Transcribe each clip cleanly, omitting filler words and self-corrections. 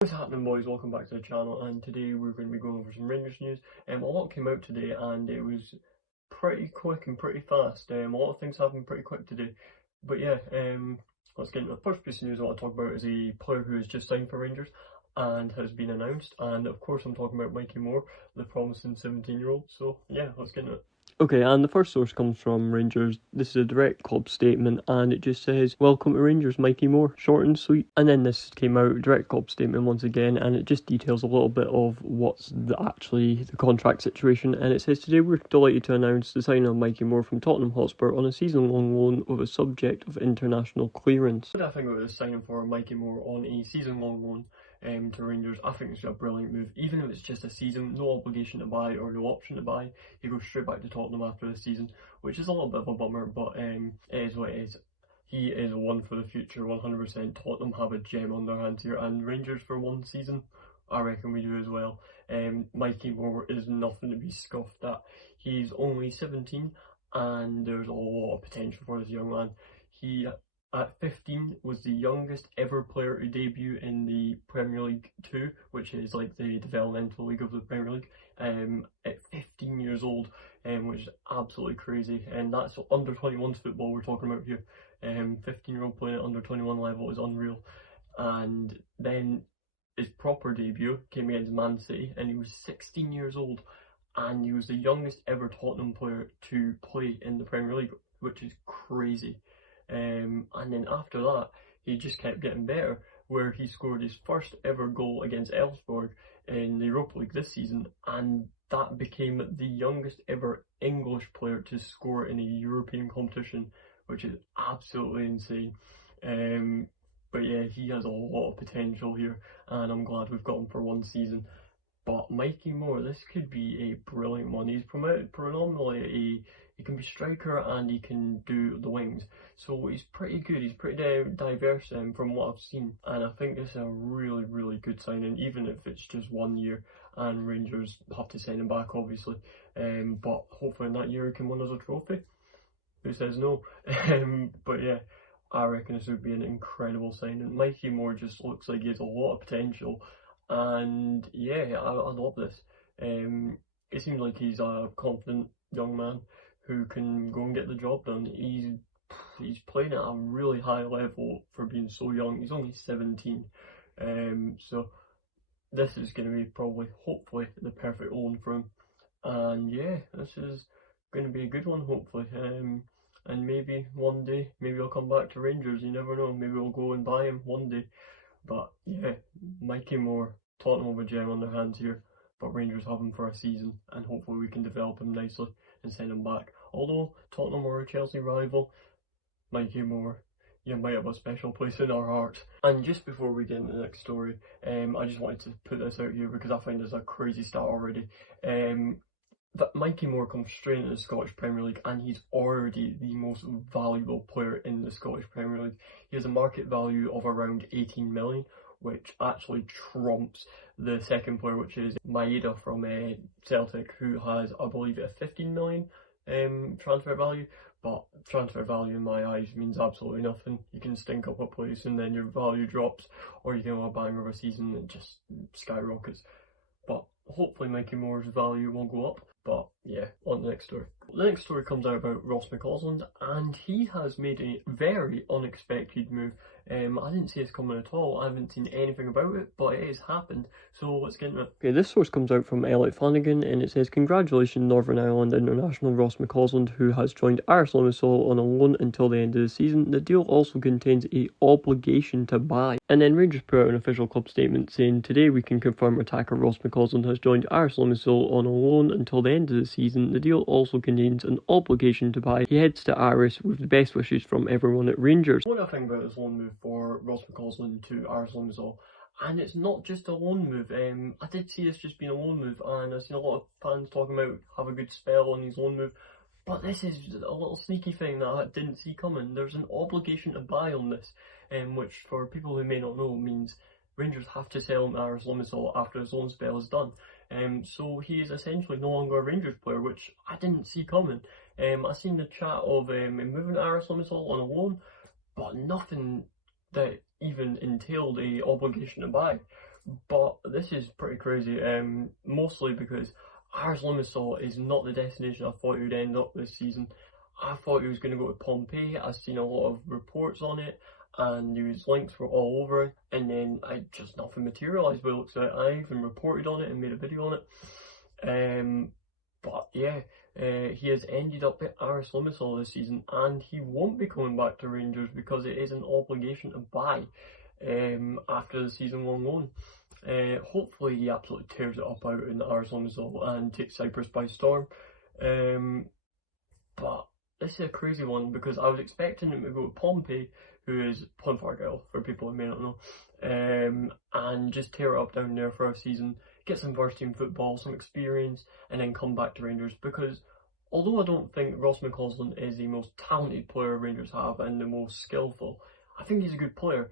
What's happening, boys? Welcome back to the channel, and today we're going to be going over some Rangers news. A lot came out today and it was pretty quick and pretty fast. A lot of things happened pretty quick today. But yeah, let's get into the first piece of news I want to talk about is a player who has just signed for Rangers and has been announced. And of course I'm talking about Mikey Moore, the promising 17-year-old. So yeah, let's get into it. Okay, and the first source comes from Rangers. This is a direct club statement, and it just says, "Welcome to Rangers, Mikey Moore." Short and sweet. And then this came out, direct club statement once again, and it just details a little bit of what's actually the contract situation. And it says, "Today we're delighted to announce the signing of Mikey Moore from Tottenham Hotspur on a season-long loan with a subject of international clearance." What do I think about this signing for Mikey Moore on a season-long loan to Rangers? I think it's a brilliant move. Even if it's just a season, no obligation to buy or no option to buy, he goes straight back to Tottenham after the season, which is a little bit of a bummer, but it is what it is. He is one for the future, 100%. Tottenham have a gem on their hands here, and Rangers for one season, I reckon we do as well. Mikey Moore is nothing to be scoffed at. He's only 17, and there's a lot of potential for this young man. He, at 15, was the youngest ever player to debut in the Premier League 2, which is like the developmental league of the Premier League, at 15 years old, which is absolutely crazy. And that's under 21s football we're talking about here. 15-year-old playing at under 21 level is unreal. And then his proper debut came against Man City, and he was 16 years old, and he was the youngest ever Tottenham player to play in the Premier League, which is crazy. And then after that, he just kept getting better, where he scored his first ever goal against Elfsborg in the Europa League this season, and that became the youngest ever English player to score in a European competition, which is absolutely insane. But yeah, he has a lot of potential here, and I'm glad we've got him for one season. But Mikey Moore, this could be a brilliant one. He's predominantly he can be striker and he can do the wings. So he's pretty good. He's pretty diverse from what I've seen. And I think this is a really, really good signing, even if it's just 1 year and Rangers have to send him back, obviously. But hopefully in that year he can win us a trophy. Who says no? But yeah, I reckon this would be an incredible signing. Mikey Moore just looks like he has a lot of potential. And yeah, I love this. It seems like he's a confident young man who can go and get the job done. He's playing at a really high level for being so young. He's only 17. So this is going to be probably, hopefully, the perfect loan for him. And yeah, this is going to be a good one, hopefully. And maybe one day, maybe I'll come back to Rangers. You never know. Maybe I'll go and buy him one day. But yeah, Mikey Moore, Tottenham have a gem on their hands here, but Rangers have him for a season, and hopefully we can develop him nicely and send him back. Although Tottenham are a Chelsea rival, Mikey Moore, you might have a special place in our hearts. And just before we get into the next story, I just wanted to put this out here because I find this a crazy start already. That Mikey Moore comes straight into the Scottish Premier League, and he's already the most valuable player in the Scottish Premier League. He has a market value of around 18 million, which actually trumps the second player, which is Maeda from Celtic, who has, I believe, a 15 million transfer value. But transfer value in my eyes means absolutely nothing. You can stink up a place and then your value drops, or you can have a banger of a season and it just skyrockets. But hopefully Mikey Moore's value will go up. But yeah, on the next story. The next story comes out about Ross Maccausland, and he has made a very unexpected move. I didn't see this coming at all. I haven't seen anything about it, but it has happened. So let's get into it. Okay, this source comes out from Elliot Flanagan, and it says, "Congratulations, Northern Ireland international Ross Maccausland, who has joined Irish Limassol on a loan until the end of the season. The deal also contains an obligation to buy." And then Rangers put out an official club statement saying, "Today we can confirm attacker Ross Maccausland has joined Irish Limassol on a loan until the end of the season. The deal also contains an obligation to buy. He heads to Irish with the best wishes from everyone at Rangers." What do I think about this loan move for Ross Maccausland to Irish Limassol? And it's not just a loan move. I did see this just being a loan move, and I've seen a lot of fans talking about have a good spell on his loan move. But this is a little sneaky thing that I didn't see coming. There's an obligation to buy on this, which for people who may not know means Rangers have to sell him to Irish Limassol after his loan spell is done. So he is essentially no longer a Rangers player, which I didn't see coming. I seen the chat of him moving to Irish Limassol on a loan, but nothing that even entailed a obligation to buy, But this is pretty crazy, mostly because Ars Limassol is not the destination I thought he would end up this season. I thought he was going to go to Pompeii. I've seen a lot of reports on it, and his links were all over it, and then just nothing materialised by the looks of it. I even reported on it and made a video on it. But yeah, he has ended up at Ars Limassol this season, and he won't be coming back to Rangers because it is an obligation to buy after the season 1 loan. Hopefully he absolutely tears it up out in Ars Limassol and takes Cyprus by storm. But this is a crazy one because I was expecting him to go to Pompey, who is Clonfargyle for people who may not know, and just tear it up down there for a season, get some first team football, some experience, and then come back to Rangers. Because although I don't think Ross Maccausland is the most talented player Rangers have and the most skillful, I think he's a good player.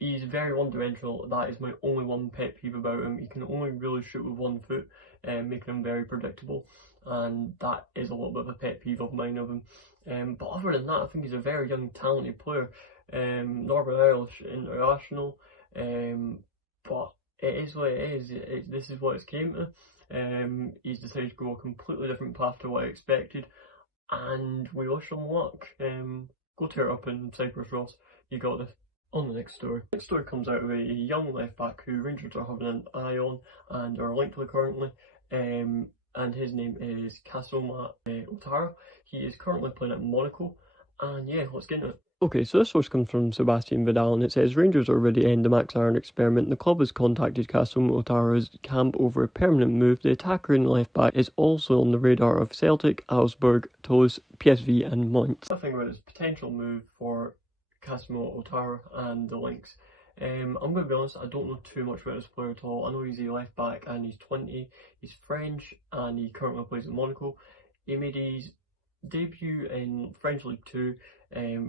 He's very one-dimensional. That is my only one pet peeve about him. He can only really shoot with one foot, making him very predictable, and that is a little bit of a pet peeve of mine of him. But other than that, I think he's a very young, talented player. Northern Irish international, but it is what it is. This is what it's came to. He's decided to go a completely different path to what I expected, and we wish him luck. Go tear it up in Cyprus, Ross. You got this. On the next story. The next story comes out of a young left back who Rangers are having an eye on and are linked with currently. And his name is Kasoma Otara. He is currently playing at Monaco. And yeah, let's get into it. Okay, so this source comes from Sebastian Vidal, and it says Rangers are ready to end the Max Iron experiment. The club has contacted Kasoma Otara's camp over a permanent move. The attacker in left back is also on the radar of Celtic, Augsburg, Toulouse, PSV and Mainz. I think about his potential move for Kasoma Otara and the links. I'm going to be honest, I don't know too much about this player at all. I know he's a left back and he's 20, he's French and he currently plays at Monaco. He made his debut in French League 2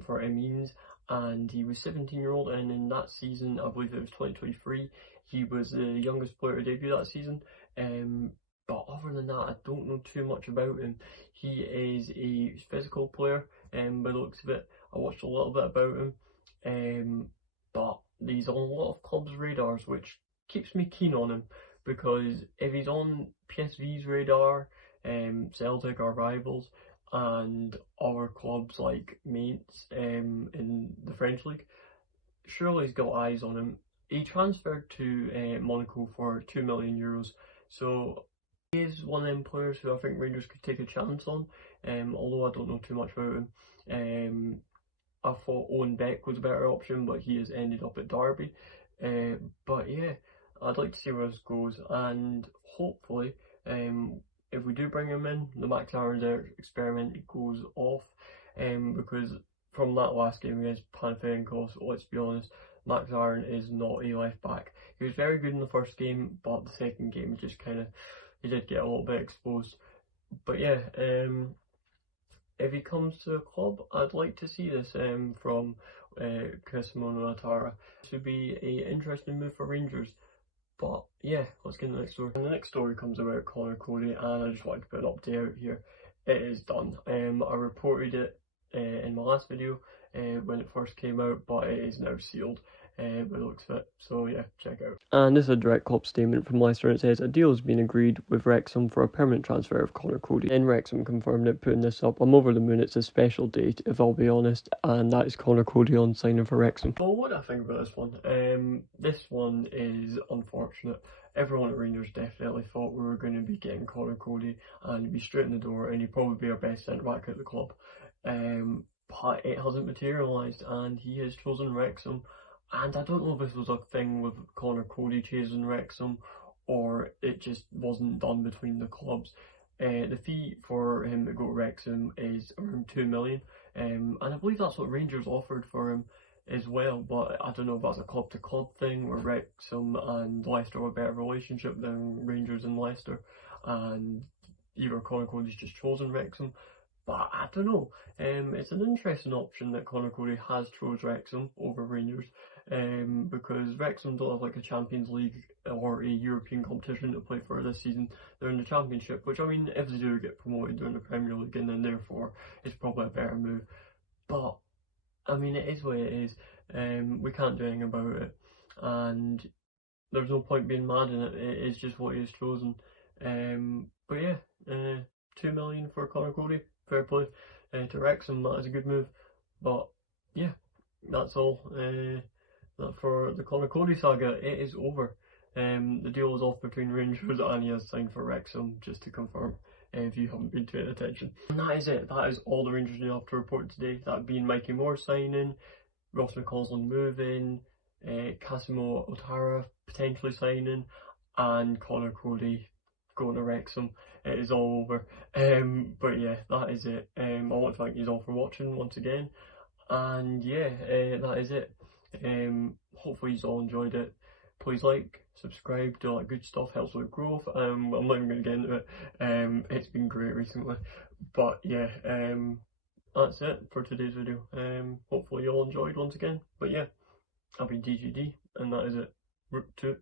for Amiens, and he was 17-year-old, and in that season, I believe it was 2023, he was the youngest player to debut that season. But other than that, I don't know too much about him. He is a physical player, by the looks of it. I watched a little bit about him, but he's on a lot of clubs' radars, which keeps me keen on him, because if he's on PSV's radar, Celtic are rivals, and other clubs like Mainz in the French league, surely he's got eyes on him. He transferred to Monaco for €2 million, so he is one of them players who I think Rangers could take a chance on, although I don't know too much about him. I thought Owen Beck was a better option, but he has ended up at Derby. But yeah, I'd like to see where this goes, and hopefully, if we do bring him in, the Max Iron experiment goes off, because from that last game against Panathinaikos, let's be honest, Max Iron is not a left back. He was very good in the first game, but the second game just he did get a little bit exposed. But yeah, if he comes to a club, I'd like to see this from Kasoma Otara. This would be an interesting move for Rangers. But yeah, let's get to the next story. And the next story comes about Connor Cody, and I just wanted to put an update out here. It is done. I reported it in my last video when it first came out, but it is now sealed by the looks of it. So yeah, check out. And this is a direct club statement from Leicester, and it says a deal has been agreed with Wrexham for a permanent transfer of Connor Cody. Then Wrexham confirmed it, putting this up. I'm over the moon. It's a special date, if I'll be honest, and that is Connor Cody on signing for Wrexham. Well, what do I think about this one? This one is unfortunate. Everyone at Rangers definitely thought we were going to be getting Connor Cody and he'd be straight in the door, and he'd probably be our best centre back at the club. But it hasn't materialised, and he has chosen Wrexham. And I don't know if this was a thing with Connor Cody choosing Wrexham, or it just wasn't done between the clubs. The fee for him to go to Wrexham is around 2 million, and I believe that's what Rangers offered for him as well, but I don't know if that's a club to club thing, where Wrexham and Leicester have a better relationship than Rangers and Leicester, and either Connor Cody's just chosen Wrexham. But I don't know. It's an interesting option that Connor Cody has chose Wrexham over Rangers, because Wrexham don't have like a Champions League or a European competition to play for this season. They're in the Championship, which, I mean, if they do get promoted, they're in the Premier League, and then therefore it's probably a better move. But I mean, it is what it is. We can't do anything about it, and there's no point being mad in it. It is just what he's chosen. But yeah, 2 million for Conor Cody, fair play to Wrexham. That is a good move. But yeah, that's all for the Conor Cody saga. It is over. The deal is off between Rangers and he has signed for Wrexham, just to confirm. If you haven't been paying attention. And that is it. That is all the Rangers news have to report today. That being Mikey Moore signing, Ross Maccausland moving, Casimo Otara potentially signing, and Conor Cody going to Wrexham. It is all over. But yeah, that is it. I want to thank you all for watching once again. And yeah, that is it. Hopefully you all enjoyed it. Please like, subscribe, do all that good stuff, helps with growth. I'm not even going to get into it. It's been great recently. But yeah, that's it for today's video. Hopefully you all enjoyed once again. But yeah, I've been DGD, and that is it. Root to